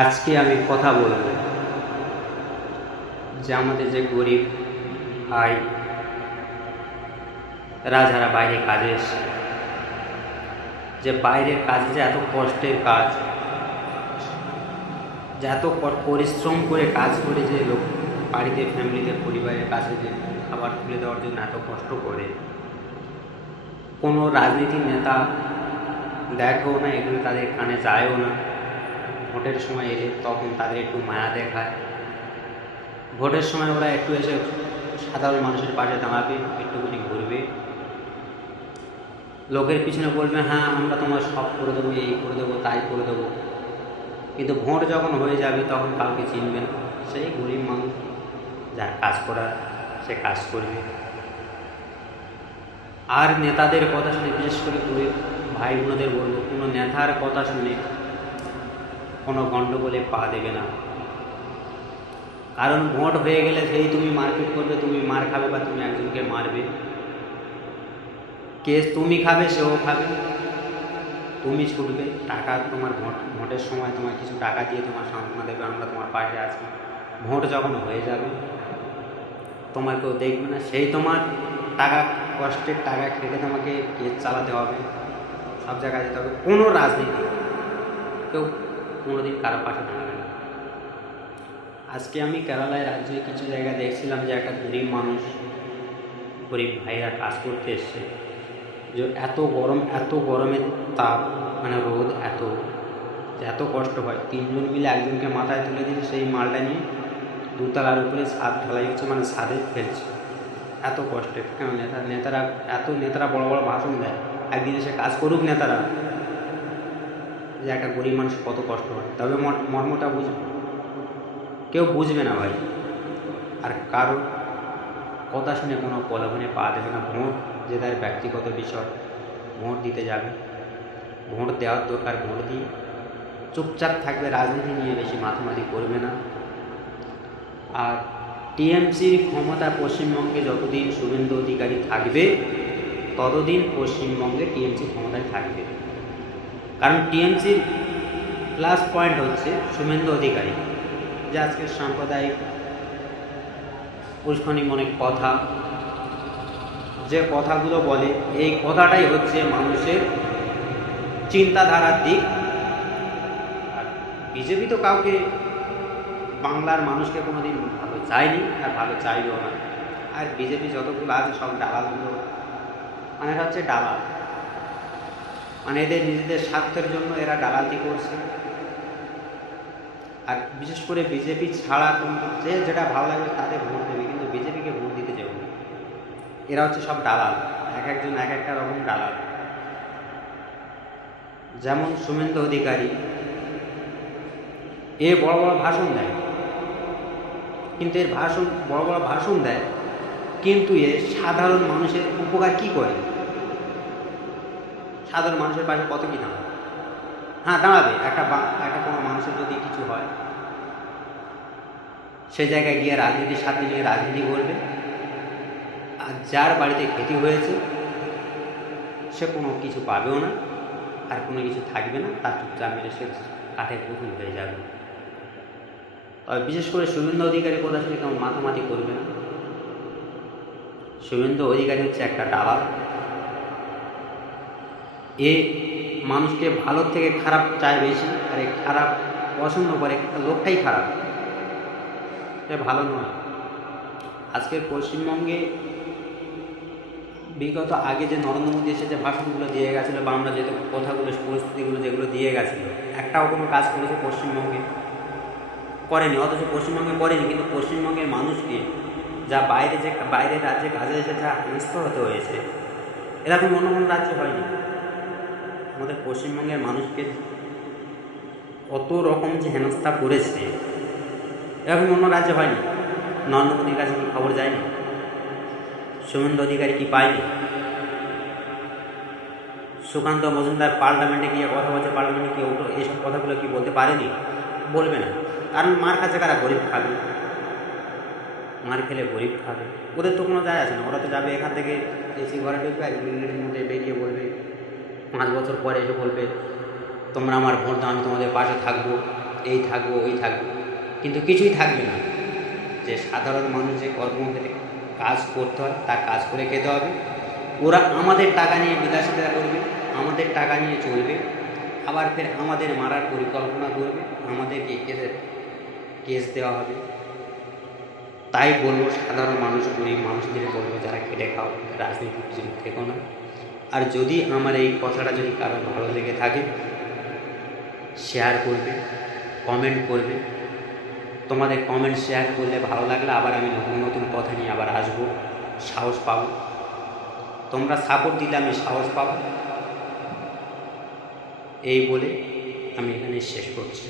আজকে আমি কথা বলবো যে আমাদের যে গরিব ভাইরা যারা বাইরে কাজে এসছে, যে বাইরের কাজ যে এত কষ্টের কাজ, যে এত পরিশ্রম করে কাজ করে যে লোক বাড়িতে ফ্যামিলিতে পরিবারের কাছে যে খাবার তুলে দেওয়ার জন্য এত কষ্ট করে, কোনো রাজনীতির নেতা দেখেও না, এগুলো তাদের কানে যায়ও না। ভোটের সময় এলে তখন তাদের একটু মায়া দেখায়, ভোটের সময় ওরা একটু এসে সাধারণ মানুষের পাশে দাঁড়াবে, একটুখানি ঘুরবে, লোকের পিছনে বলবে হ্যাঁ আমরা তোমার সব করে দেবো, এই করে দেবো, তাই করে দেবো। কিন্তু ভোট যখন হয়ে যাবে তখন কাউকে চিনবে না। সেই গরিব মানুষ যার কাজ করার সে কাজ করবে। আর নেতাদের কথা শুনে, বিশেষ করে গরিব ভাই বোনদের বলবো, কোনো নেতার কথা শুনে কোনো গণ্ডগোলে পা দেবে না। কারণ ভোট হয়ে গেলে সেই তুমি মারপিট করবে, তুমি মার খাবে বা তুমি একজনকে মারবে, কেস তুমি খাবে, সেও খাবে, তুমি ছুটবে। টাকা তোমার ভোটের সময় তোমার কিছু টাকা দিয়ে তোমার সান্ত্বনা দেবে, আমরা তোমার পাশে আছি। ভোট যখন হয়ে যাবে তোমার কেউ দেখবে না, সেই তোমার টাকা, কষ্টের টাকা খেটে তোমাকে কেস চালাতে হবে, সব জায়গায় যেতে হবে। কোনো রাজনীতি কেউ কোনোদিন কারো পাশে দাঁড়াবে না। আজকে আমি কেরালায় রাজ্যে কিছু জায়গা দেখছিলাম যে একটা গরিব মানুষ, গরিব ভাইরা কাজ করতে এসছে, যে এত গরমের তাপ, মানে রোদ এত কষ্ট হয়। তিনজন মিলে একজনকে মাথায় তুলে দিয়েছে, সেই মালটা নিয়ে দুতলার উপরে ছাদ ঢালাই হচ্ছে, মানে ছাদে ফেলছে। এত কষ্টের কেন? নেতারা বড় বড় ভাষণ দেয়, একদিন এসে কাজ করুক নেতারা, যে একটা গরিব মানুষ কত কষ্ট হয়, তবে মর্মটা বুঝবে। কেউ বুঝবে না ভাই। আর কারো কথা শুনে কোনো প্রলোভনে পা দেবে না। ভোট যে তার ব্যক্তিগত বিষয়, ভোট দিতে যাবে, ভোট দেওয়ার দরকার, ভোট দিয়ে চুপচাপ থাকবে, রাজনীতি নিয়ে বেশি মাথামাতি করবে না। আর টিএমসির ক্ষমতা পশ্চিমবঙ্গে যতদিন শুভেন্দু অধিকারী থাকবে ততদিন পশ্চিমবঙ্গে টিএমসি ক্ষমতায় থাকবে। কারণ টিএমসির প্লাস পয়েন্ট হচ্ছে শুভেন্দু অধিকারী, যে আজকের সাম্প্রদায়িক উস্কানি মনে কথা, যে কথাগুলো বলে, এই কথাটাই হচ্ছে মানুষের চিন্তাধারার দিক। আর বিজেপি তো কাউকে, বাংলার মানুষকে কোনোদিন ভালো চায়নি আর ভালো চাইবেও না। আর বিজেপি যতগুলো আছে সব দালালগুলো, মানে এটা হচ্ছে দালাল, মানে এদের নিজেদের স্বার্থের জন্য এরা দালালি করছে। আর বিশেষ করে বিজেপি ছাড়া যে যেটা ভালো লাগবে তাদের ভোট দেবে, কিন্তু বিজেপিকে ভোট দিতে যাবে না। এরা হচ্ছে সব দালাল, এক একজন এক একটা রকম দালাল। যেমন শুভেন্দু অধিকারী, এ বড় বড় ভাষণ দেয়, কিন্তু এর বড় বড় ভাষণ দেয়, কিন্তু এ সাধারণ মানুষের উপকার কি করে? সাধারণ মানুষের পাশে কত কি দাঁড়াবে? হ্যাঁ দাঁড়াবে, একটা কোনো মানুষের যদি কিছু হয় সে জায়গায় গিয়ে রাজনীতির সাথে নিয়ে রাজনীতি করবে। আর যার বাড়িতে ক্ষতি হয়েছে সে কোনো কিছু পাবেও না, আর কোনো কিছু থাকবে না, তার চুপচাপ মেরে সে কাঠের পুতুল হয়ে যাবে। তবে বিশেষ করে শুভেন্দু অধিকারী কথা শুনে কেমন মাথামাতি করবে না। শুভেন্দু অধিকারী হচ্ছে একটা দালাল। এ মানুষকে ভালোর থেকে খারাপ চায় বেশি, আর এ খারাপ পছন্দ করে, লোকটাই খারাপ, এ ভালো নয়। আজকের পশ্চিমবঙ্গে বিগত আগে যে নরেন্দ্র মোদী এসে যে ভাষণগুলো দিয়ে গেছিলো, বা আমরা যে কথাগুলো, পরিস্থিতিগুলো যেগুলো দিয়ে গেছিলো, একটাও কোনো কাজ করেছে পশ্চিমবঙ্গে? করেনি। অথচ পশ্চিমবঙ্গে করেনি, কিন্তু পশ্চিমবঙ্গের মানুষকে যা বাইরের রাজ্যে কাজে এসে যা হেনস্থা হতে হয়েছে, এরকম অন্য কোনো রাজ্যে হয়নি। আমাদের পশ্চিমবঙ্গের মানুষকে কত রকম যে হেনস্থা করেছে, এরকম অন্য রাজ্যে হয়নি। নরেন্দ্র মোদীর কাছে কি খবর যায়নি? শুভেন্দু অধিকারী কি পায়নি? সুকান্ত মজুমদার পার্লামেন্টে গিয়ে কথা বলছে, পার্লামেন্টে কি ওগুলো, এইসব কথাগুলো কি বলতে পারেনি? বলবে না, কারণ মার কাছে কারা গরিব খাবে, মার খেলে গরিব খাবে, ওদের তো কোনো যায় আসে না। ওরা তো যাবে এখান থেকে এসি ঘরে ঢুকবে, 1 মিনিটের মধ্যে বেরিয়ে বলবে, 5 বছর পরে এসে বলবে তোমরা আমার ভোট দাও, আমি তোমাদের পাশে থাকবো, এই থাকবো ওই থাকবো, কিন্তু কিছুই থাকবে না। যে সাধারণ মানুষ যে কর্মক্ষেত্রে কাজ করতে হয় তার কাজ করে খেতে হবে। ওরা আমাদের টাকা নিয়ে বিলাসিতা করবে, আমাদের টাকা নিয়ে চলবে, আবার ফের আমাদের মারার পরিকল্পনা করবে, আমাদেরকে কেস দেওয়া হবে। তাই বলবো সাধারণ মানুষ, গরিব মানুষদের বলবো যারা খেটে খাও, রাজনীতির পিছনে থেকো না। আর যদি আমার এই কথাটা যদি কারো ভালো লেগে থাকে, শেয়ার করবে, কমেন্ট করবে। তোমাদের কমেন্ট শেয়ার করলে ভালো লাগলে আবার আমি নতুন নতুন কথা নিয়ে আবার আসবো, সাহস পাবো। তোমরা সাপোর্ট দিলে আমি সাহস পাবো। এই বলে আমি এখানে শেষ করছি।